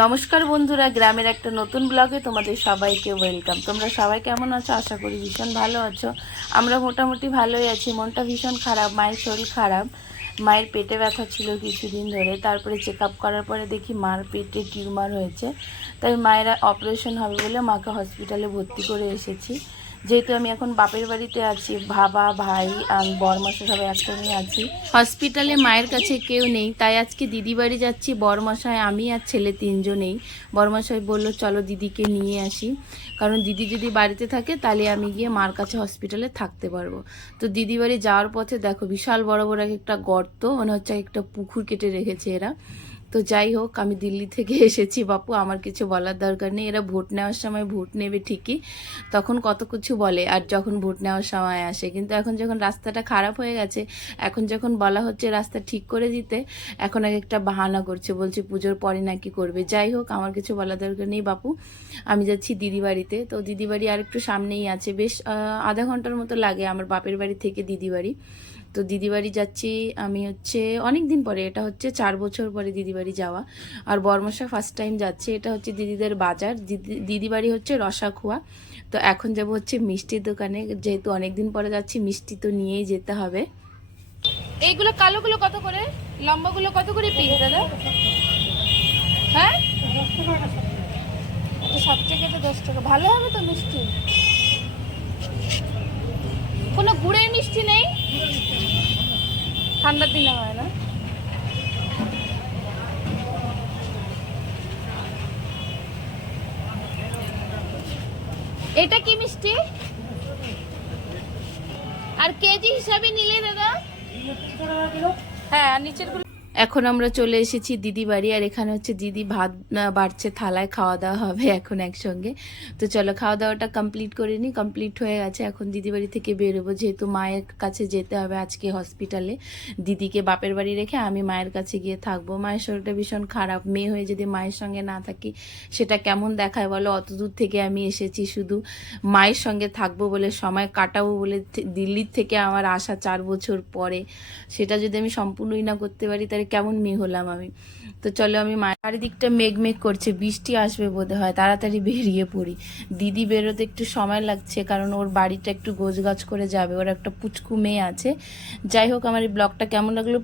নমস্কার বন্ধুরা, গ্রামের একটা নতুন ব্লগে তোমাদের সবাইকে ওয়েলকাম। তোমরা সবাই কেমন আছো? আশা করি ভীষণ ভালো আছো। আমরা মোটামুটি ভালোই আছি। মনটা ভীষণ খারাপ, মায়ের শরীর খারাপ। মায়ের পেটে ব্যথা ছিল কিছুদিন ধরে, তারপরে চেক আপ করার পরে দেখি মার পেটে টিউমার হয়েছে। তাই মায়ের অপারেশন হবে বলে মাকে হসপিটালে ভর্তি করে এসেছি। যেহেতু আমি এখন বাপের বাড়িতে আছি, বাবা, ভাই, আমি, বরমশাই সবাই একসঙ্গে আছি। হসপিটালে মায়ের কাছে কেউ নেই, তাই আজকে দিদি বাড়ি যাচ্ছি। বরমশাই, আমি আর ছেলে তিনজনেই। বরমশাই বলল চলো দিদিকে নিয়ে আসি, কারণ দিদি যদি বাড়িতে থাকে তাহলে আমি গিয়ে মার কাছে হসপিটালে থাকতে পারবো। তো দিদি বাড়ি যাওয়ার পথে দেখো বিশাল বড় বড় একটা গর্ত, মনে হচ্ছে একটা পুকুর কেটে রেখেছে এরা। তো যাই হোক, আমি দিল্লি থেকে এসেছি বাপু, আমার কিছু বলার দরকার নেই। এরা ভোট নেওয়ার সময় ভোট নেবে ঠিকই, তখন কত কিছু বলে, আর যখন ভোট নেওয়ার সময় আসে কিন্তু এখন যখন রাস্তাটা খারাপ হয়ে গেছে, এখন যখন বলা হচ্ছে রাস্তা ঠিক করে দিতে, এখন এক একটা বাহানা করছে, বলছে পুজোর পরে নাকি করবে। যাই হোক, আমার কিছু বলার দরকার নেই বাপু, আমি যাচ্ছি দিদি বাড়িতে। তো দিদি বাড়ি আর একটু সামনেই আছে, বেশ আধা ঘন্টার মতো লাগে আমার বাপের বাড়ি থেকে দিদি বাড়ি। তো দিদি বাড়ি যাচ্ছি আমি, হচ্ছে অনেক দিন পরে, এটা হচ্ছে 4 বছর পরে দিদি বাড়ি যাওয়া। আর বর্মশা ফার্স্ট টাইম যাচ্ছে। এটা হচ্ছে দিদিদের বাজার, দিদি বাড়ি হচ্ছে রসাখোয়া। তো এখন যাব হচ্ছে মিষ্টির দোকানে, যেহেতু অনেক দিন পরে যাচ্ছি, মিষ্টি তো নিয়েই যেতে হবে। এইগুলো কালোগুলো কত করে, লম্বাগুলো কত করে পিস দাদা? হ্যাঁ, 7 টাকা তো 10 টাকা। ভালো হবে তো মিষ্টি? কোনো গুড়ের মিষ্টি নেই? ঠান্ডার দিনে হয় না। এটা কি মিষ্টি? আর কেজি হিসাবে নিলে দাদা? হ্যাঁ, আর নিচের গুলো। এখন আমরা চলে এসেছি দিদি বাড়ি, আর এখানে হচ্ছে দিদি ভাত বাড়ছে থালায়, খাওয়া দাওয়া হবে এখন একসঙ্গে। তো চলো খাওয়া দাওয়াটা কমপ্লিট করে নিই। কমপ্লিট হয়ে গেছে, এখন দিদি বাড়ি থেকে বেরোবো, যেহেতু মায়ের কাছে যেতে হবে আজকে হসপিটালে। দিদিকে বাপের বাড়ি রেখে আমি মায়ের কাছে গিয়ে থাকবো। মায়ের শরীরটা ভীষণ খারাপ, মেয়ে হয়ে যদি মায়ের সঙ্গে না থাকি সেটা কেমন দেখায় বলো? অত দূর থেকে আমি এসেছি শুধু মায়ের সঙ্গে থাকবো বলে, সময় কাটাবো বলে, দিল্লির থেকে আমার আসা 4 বছর পরে, সেটা যদি আমি সম্পূর্ণই না করতে পারি তাহলে কেমন মেয়ে হলাম আমি? তো চলো, আমি চারিদিকটা মেঘ মেঘ করছে, বৃষ্টি আসবে বোধ হয়, তাড়াতাড়ি বেরিয়ে পড়ি। দিদি বেরোতে একটু সময় লাগছে, কারণ ওর বাড়িটা একটু গোছগাছ করে যাবে, ওর একটা পুচকু মেয়ে আছে। যাই হোক, আমার এই ব্লগটা কেমন লাগলো